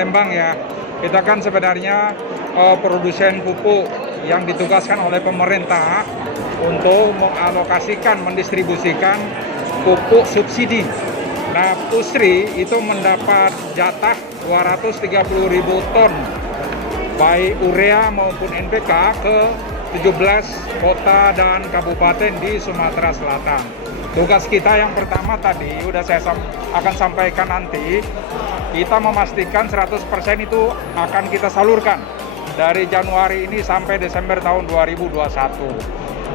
Palembang ya. Kita kan sebenarnya produsen pupuk yang ditugaskan oleh pemerintah untuk mengalokasikan, mendistribusikan pupuk subsidi. Nah, Pusri itu mendapat jatah 230.000 ton baik urea maupun NPK ke 17 kota dan kabupaten di Sumatera Selatan. Tugas kita yang pertama tadi udah saya akan sampaikan nanti, kita memastikan 100% itu akan kita salurkan dari Januari ini sampai Desember tahun 2021.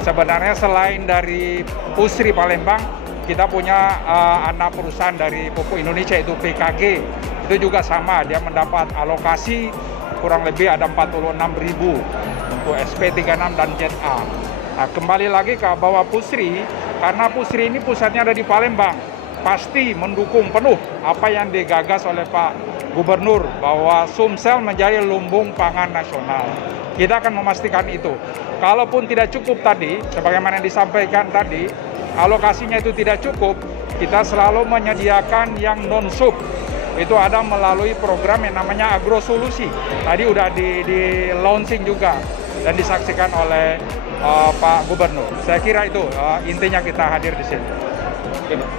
Sebenarnya selain dari Pusri Palembang, kita punya anak perusahaan dari Pupuk Indonesia itu PKG. Itu juga sama, dia mendapat alokasi kurang lebih ada 46.000 untuk SP36 dan ZA. Nah, kembali lagi ke bahwa Pusri, karena Pusri ini pusatnya ada di Palembang, pasti mendukung penuh apa yang digagas oleh Pak Gubernur bahwa Sumsel menjadi lumbung pangan nasional. Kita akan memastikan itu. Kalaupun tidak cukup tadi, sebagaimana yang disampaikan tadi, alokasinya itu tidak cukup, kita selalu menyediakan yang non-sub. Itu ada melalui program yang namanya Agrosolusi. Tadi udah di launching juga dan disaksikan oleh Pak Gubernur. Saya kira itu intinya kita hadir di sini. Oke, Pak.